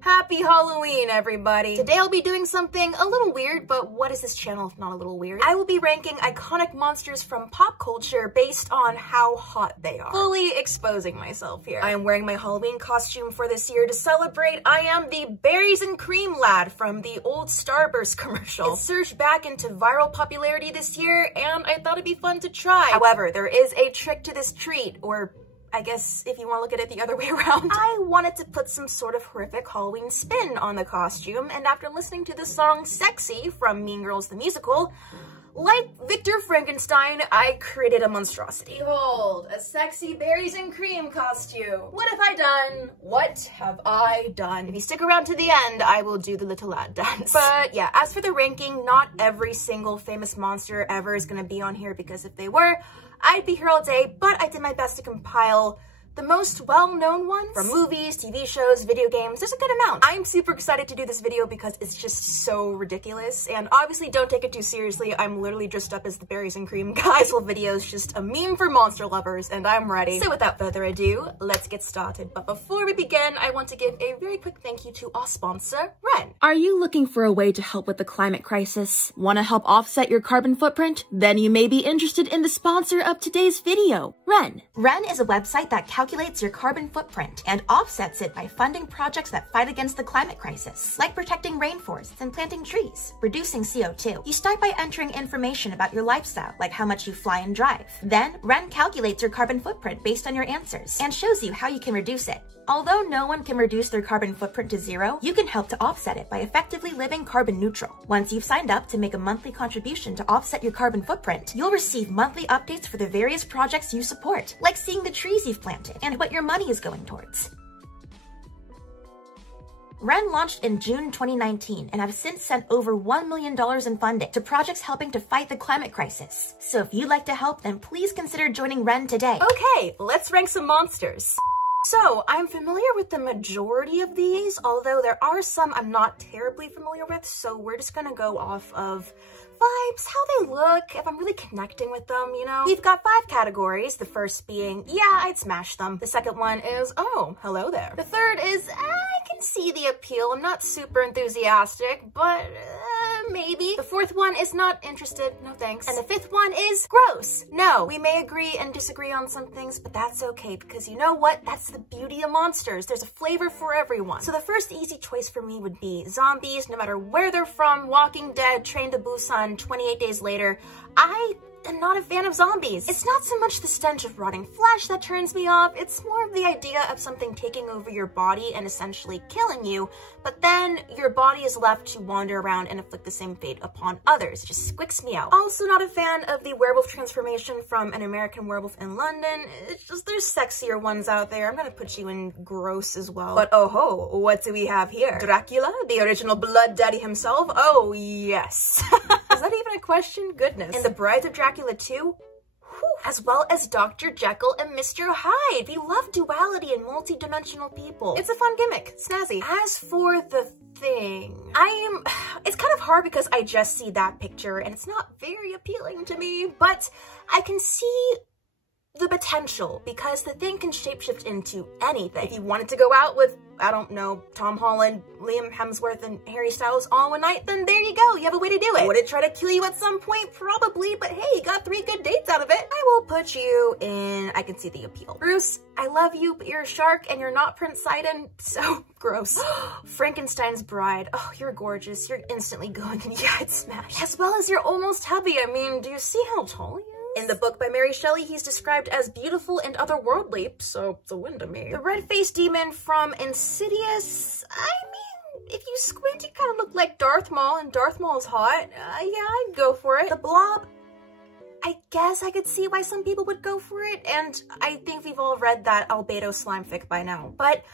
Happy Halloween, everybody! Today I'll be doing something a little weird, but what is this channel if not a little weird? I will be ranking iconic monsters from pop culture based on how hot they are. Fully exposing myself here. I am wearing my Halloween costume for this year to celebrate. I am the berries and cream lad from the old Starburst commercial. It surged back into viral popularity this year, and I thought it'd be fun to try. However, there is a trick to this treat, or I guess if you want to look at it the other way around. I wanted to put some sort of horrific Halloween spin on the costume, and after listening to the song Sexy from Mean Girls the Musical, like Victor Frankenstein, I created a monstrosity. Behold, a sexy berries and cream costume. What have I done? What have I done? If you stick around to the end, I will do the little lad dance. But yeah, as for the ranking, not every single famous monster ever is gonna be on here, because if they were, I'd be here all day, but I did my best to compile the most well-known ones from movies, TV shows, video games. There's a good amount. I'm super excited to do this video because it's just so ridiculous, and obviously don't take it too seriously. I'm literally dressed up as the berries and cream guy. This whole video is just a meme for monster lovers, and I'm ready. So without further ado, let's get started. But before we begin, I want to give a very quick thank you to our sponsor, Wren. Are you looking for a way to help with the climate crisis? Want to help offset your carbon footprint? Then you may be interested in the sponsor of today's video, Wren. Wren is a website that calculates your carbon footprint and offsets it by funding projects that fight against the climate crisis, like protecting rainforests and planting trees, reducing CO2. You start by entering information about your lifestyle, like how much you fly and drive. Then, Wren calculates your carbon footprint based on your answers and shows you how you can reduce it. Although no one can reduce their carbon footprint to zero, you can help to offset it by effectively living carbon neutral. Once you've signed up to make a monthly contribution to offset your carbon footprint, you'll receive monthly updates for the various projects you support, like seeing the trees you've planted and what your money is going towards. Wren launched in June 2019 and have since sent over $1 million in funding to projects helping to fight the climate crisis. So if you'd like to help, then please consider joining Wren today. Okay, let's rank some monsters. So, I'm familiar with the majority of these, although there are some I'm not terribly familiar with, so we're just gonna go off of vibes, how they look, if I'm really connecting with them, you know? We've got 5 categories, the first being, yeah, I'd smash them. The second one is, oh, hello there. The third is, I can see the appeal, I'm not super enthusiastic, but maybe. The fourth one is not interested, no thanks. And the fifth one is gross. No, we may agree and disagree on some things, but that's okay, because you know what? That's the beauty of monsters. There's a flavor for everyone. So the first easy choice for me would be zombies, no matter where they're from, Walking Dead, Train to Busan, 28 Days Later. I am not a fan of zombies. It's not so much the stench of rotting flesh that turns me off, it's more of the idea of something taking over your body and essentially killing you, but then your body is left to wander around and inflict the same fate upon others. It just squicks me out. Also not a fan of the werewolf transformation from An American Werewolf in London. It's just, there's sexier ones out there. I'm gonna put you in gross as well. But oh ho, what do we have here? Dracula, the original blood daddy himself? Oh yes. Is that even a question? Goodness. And the Brides of Dracula 2? As well as Dr. Jekyll and Mr. Hyde. We love duality and multi-dimensional people. It's a fun gimmick. Snazzy. As for the thing, it's kind of hard because I just see that picture and it's not very appealing to me, but I can see the potential because the thing can shapeshift into anything. If you wanted to go out with, I don't know, Tom Holland, Liam Hemsworth, and Harry Styles all in one night, then there you go. You have a way to do it. Would it try to kill you at some point? Probably, but hey, you got 3 good dates out of it. I will put you in, I can see the appeal. Bruce, I love you, but you're a shark and you're not Prince Sidon, so gross. Frankenstein's bride. Oh, you're gorgeous. You're instantly going, yeah, it's smashed. As well as you're almost heavy. I mean, do you see how tall he is? In the book by Mary Shelley, he's described as beautiful and otherworldly, so it's a win to me. The red-faced demon from Insidious, I mean, if you squint, you kind of look like Darth Maul, and Darth Maul's hot. Yeah, I'd go for it. The Blob, I guess I could see why some people would go for it, and I think we've all read that Albedo slime fic by now, but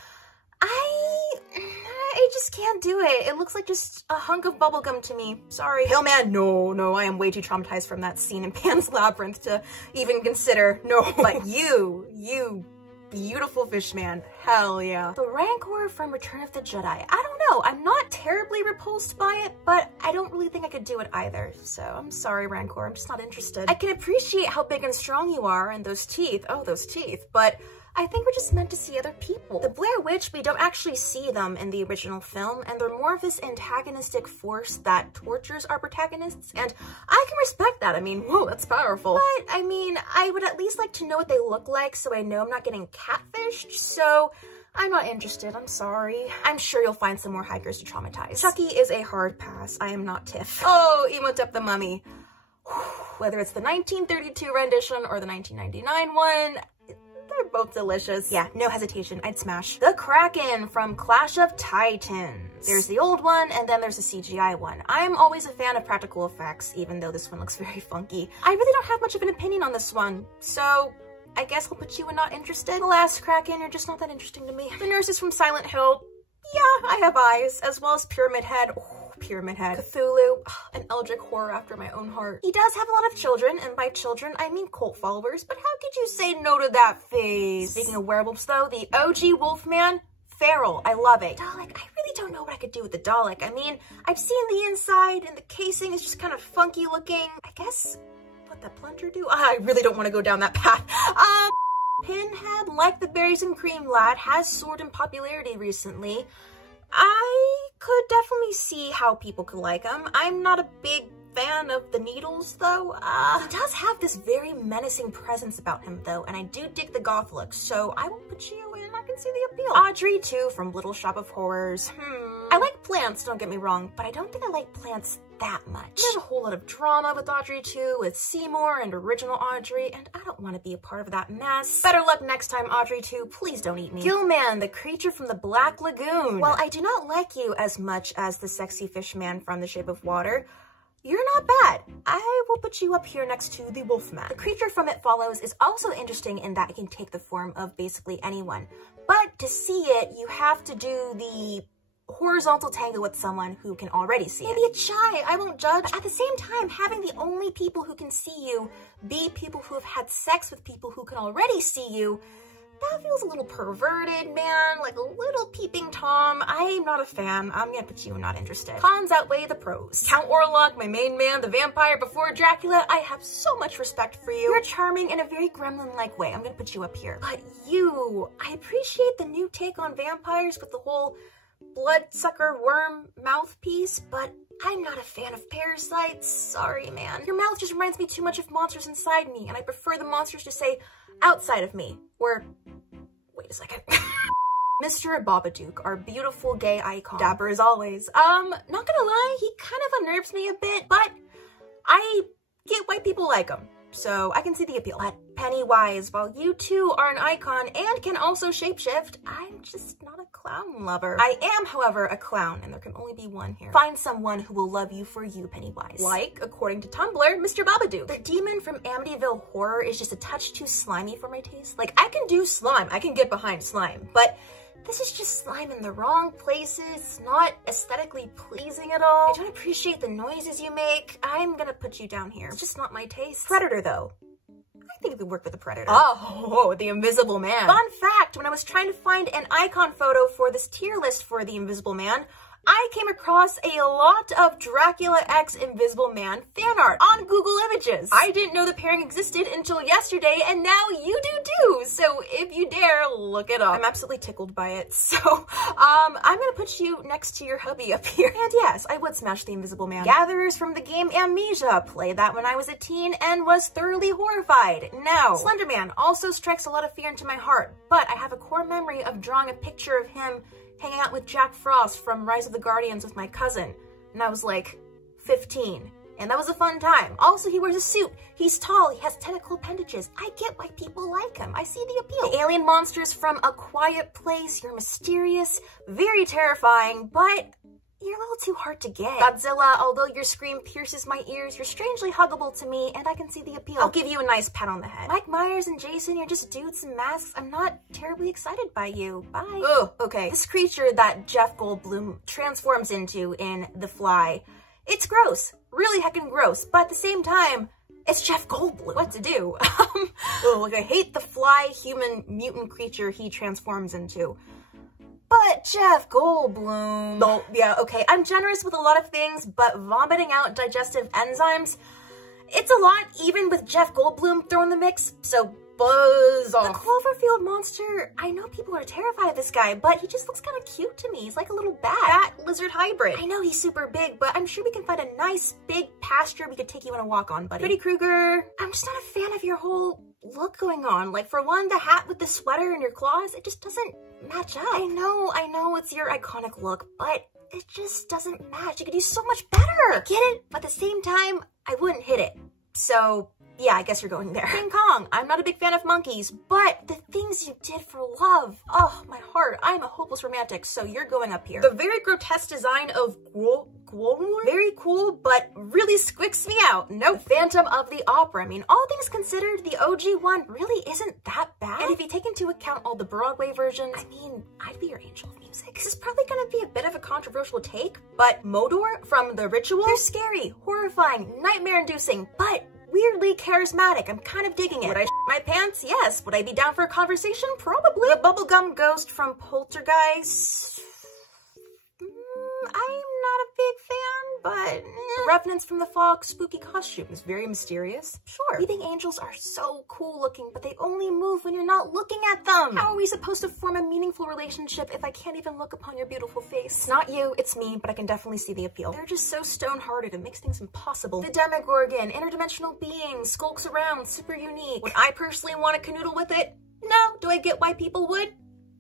I just can't do it. It looks like just a hunk of bubblegum to me. Sorry. Hillman, no, I am way too traumatized from that scene in Pan's Labyrinth to even consider. No, but you beautiful fish man, hell yeah. The Rancor from Return of the Jedi. I don't know, I'm not terribly repulsed by it, but I don't really think I could do it either. So I'm sorry, Rancor, I'm just not interested. I can appreciate how big and strong you are and those teeth, oh, those teeth, but I think we're just meant to see other people. The Blair Witch, we don't actually see them in the original film, and they're more of this antagonistic force that tortures our protagonists, and I can respect that. I mean, whoa, that's powerful. But, I mean, I would at least like to know what they look like so I know I'm not getting catfished, so I'm not interested, I'm sorry. I'm sure you'll find some more hikers to traumatize. Chucky is a hard pass. I am not Tiff. Oh, Imhotep the Mummy. Whether it's the 1932 rendition or the 1999 one, they're both delicious. Yeah, no hesitation, I'd smash. The Kraken from Clash of Titans. There's the old one, and then there's the CGI one. I'm always a fan of practical effects, even though this one looks very funky. I really don't have much of an opinion on this one, so I guess I'll put you in not interested. The last Kraken, you're just not that interesting to me. The nurses from Silent Hill. Yeah, I have eyes, as well as Pyramid Head. Oh, Pyramid Head. Cthulhu, an eldritch horror after my own heart. He does have a lot of children, and by children, I mean cult followers, but how could you say no to that face? Speaking of werewolves though, the OG Wolfman, feral, I love it. Dalek, I really don't know what I could do with the Dalek. I mean, I've seen the inside, and the casing is just kind of funky looking. I guess, what the plunger do? I really don't want to go down that path. Pinhead, like the Berries and Cream lad, has soared in popularity recently. I could definitely see how people could like him. I'm not a big fan of the needles, though. He does have this very menacing presence about him, though, and I do dig the goth look, so I will put you in. I can see the appeal. Audrey, too, from Little Shop of Horrors. I like plants, don't get me wrong, but I don't think I like plants that much. There's a whole lot of drama with Audrey 2, with Seymour and original Audrey, and I don't want to be a part of that mess. Better luck next time, Audrey 2. Please don't eat me. Gillman, the creature from the Black Lagoon. While I do not like you as much as the sexy fish man from The Shape of Water, you're not bad. I will put you up here next to the Wolfman. The creature from It Follows is also interesting in that it can take the form of basically anyone. But to see it, you have to do the horizontal tango with someone who can already see it. Maybe it's shy, I won't judge. But at the same time, having the only people who can see you be people who have had sex with people who can already see you, that feels a little perverted, man, like a little peeping Tom. I'm not a fan. I'm gonna put you in not interested. Cons outweigh the pros. Count Orlok, my main man, the vampire before Dracula, I have so much respect for you. You're charming in a very gremlin-like way. I'm gonna put you up here. But you, I appreciate the new take on vampires with the whole bloodsucker worm mouthpiece, but I'm not a fan of parasites. Sorry, man. Your mouth just reminds me too much of monsters inside me, and I prefer the monsters to say outside of me. Or, wait a second. Mr. Babadook, our beautiful gay icon. Dapper as always. Not gonna lie, he kind of unnerves me a bit, but I get why people like him, so I can see the appeal. But Pennywise, while you too are an icon and can also shapeshift, I'm just not a clown lover. I am, however, a clown, and there can only be one here. Find someone who will love you for you, Pennywise. Like, according to Tumblr, Mr. Babadook. The demon from Amityville Horror is just a touch too slimy for my taste. Like, I can do slime, I can get behind slime, but this is just slime in the wrong places. It's not aesthetically pleasing at all. I don't appreciate the noises you make. I'm gonna put you down here. It's just not my taste. Predator, though. I think it would work with the Predator. Oh, the Invisible Man. Fun fact, when I was trying to find an icon photo for this tier list for the Invisible Man, I came across a lot of Dracula X Invisible Man fan art on Google Images. I didn't know the pairing existed until yesterday, and now you do too. So if you dare, look it up. I'm absolutely tickled by it. So, I'm gonna put you next to your hubby up here. And yes, I would smash the Invisible Man. Gatherers from the game Amnesia. Played that when I was a teen and was thoroughly horrified. Now, Slender Man also strikes a lot of fear into my heart, but I have a core memory of drawing a picture of him hanging out with Jack Frost from Rise of the Guardians with my cousin, and I was like 15, and that was a fun time. Also, he wears a suit, he's tall, he has tentacle appendages. I get why people like him. I see the appeal. The alien monsters from A Quiet Place, you're mysterious, very terrifying, but you're a little too hard to get. Godzilla, although your scream pierces my ears, you're strangely huggable to me, and I can see the appeal. I'll give you a nice pat on the head. Mike Myers and Jason, you're just dudes in masks. I'm not terribly excited by you. Bye. Oh, okay. This creature that Jeff Goldblum transforms into in The Fly, it's gross. Really heckin' gross, but at the same time, it's Jeff Goldblum. What to do? Like, I hate the fly human mutant creature he transforms into. But Jeff Goldblum. Oh, yeah, okay, I'm generous with a lot of things, but vomiting out digestive enzymes, it's a lot even with Jeff Goldblum thrown in the mix, so buzz off. The Cloverfield monster, I know people are terrified of this guy, but he just looks kind of cute to me. He's like a little bat-lizard hybrid. I know he's super big, but I'm sure we can find a nice big pasture we could take you on a walk on, buddy. Freddy Krueger, I'm just not a fan of your whole look going on. Like, for one, the hat with the sweater and your claws, it just doesn't match up. I know it's your iconic look, but it just doesn't match. You could do so much better. I get it, but at the same time, I wouldn't hit it. So yeah, I guess you're going there. King Kong, I'm not a big fan of monkeys, but the things you did for love, oh, my heart, I'm a hopeless romantic, so you're going up here. The very grotesque design of very cool, but really squicks me out. Nope. Phantom of the Opera. I mean, all things considered, the OG one really isn't that bad. And if you take into account all the Broadway versions, I mean, I'd be your angel of music. This is probably gonna be a bit of a controversial take, but Modor from The Ritual, they're scary, horrifying, nightmare-inducing, but weirdly charismatic. I'm kind of digging it. Would I my pants? Yes. Would I be down for a conversation? Probably. The bubblegum ghost from Poltergeist. I'm not a big fan, but Revenants from the Fog, spooky costumes, very mysterious. Sure. We think angels are so cool looking, but they only move when you're not looking at them. How are we supposed to form a meaningful relationship if I can't even look upon your beautiful face? It's not you, it's me, but I can definitely see the appeal. They're just so stone-hearted, it makes things impossible. The Demogorgon, interdimensional being, skulks around, super unique. Would I personally want to canoodle with it? No. Do I get why people would?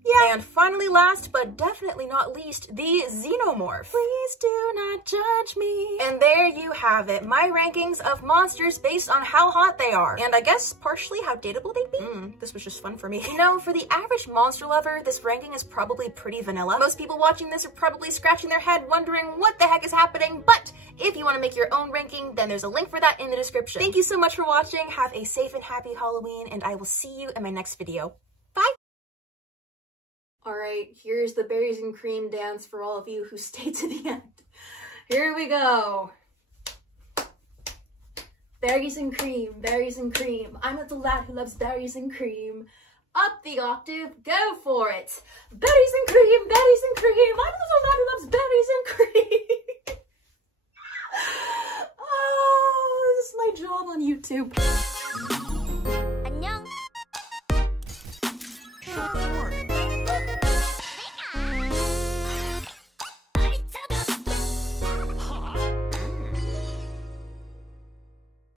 Yeah. And finally, last but definitely not least, the Xenomorph. Please do not judge me. And there you have it, my rankings of monsters based on how hot they are. And I guess partially how dateable they'd be. This was just fun for me. You know, for the average monster lover, this ranking is probably pretty vanilla. Most people watching this are probably scratching their head wondering what the heck is happening, but if you want to make your own ranking, then there's a link for that in the description. Thank you so much for watching. Have a safe and happy Halloween, and I will see you in my next video. Bye! Alright, here's the berries and cream dance for all of you who stayed to the end. Here we go. Berries and cream, berries and cream. I'm a little lad who loves berries and cream. Up the octave, go for it. Berries and cream, berries and cream. I'm a little lad who loves berries and cream. Oh, this is my job on YouTube. 안녕.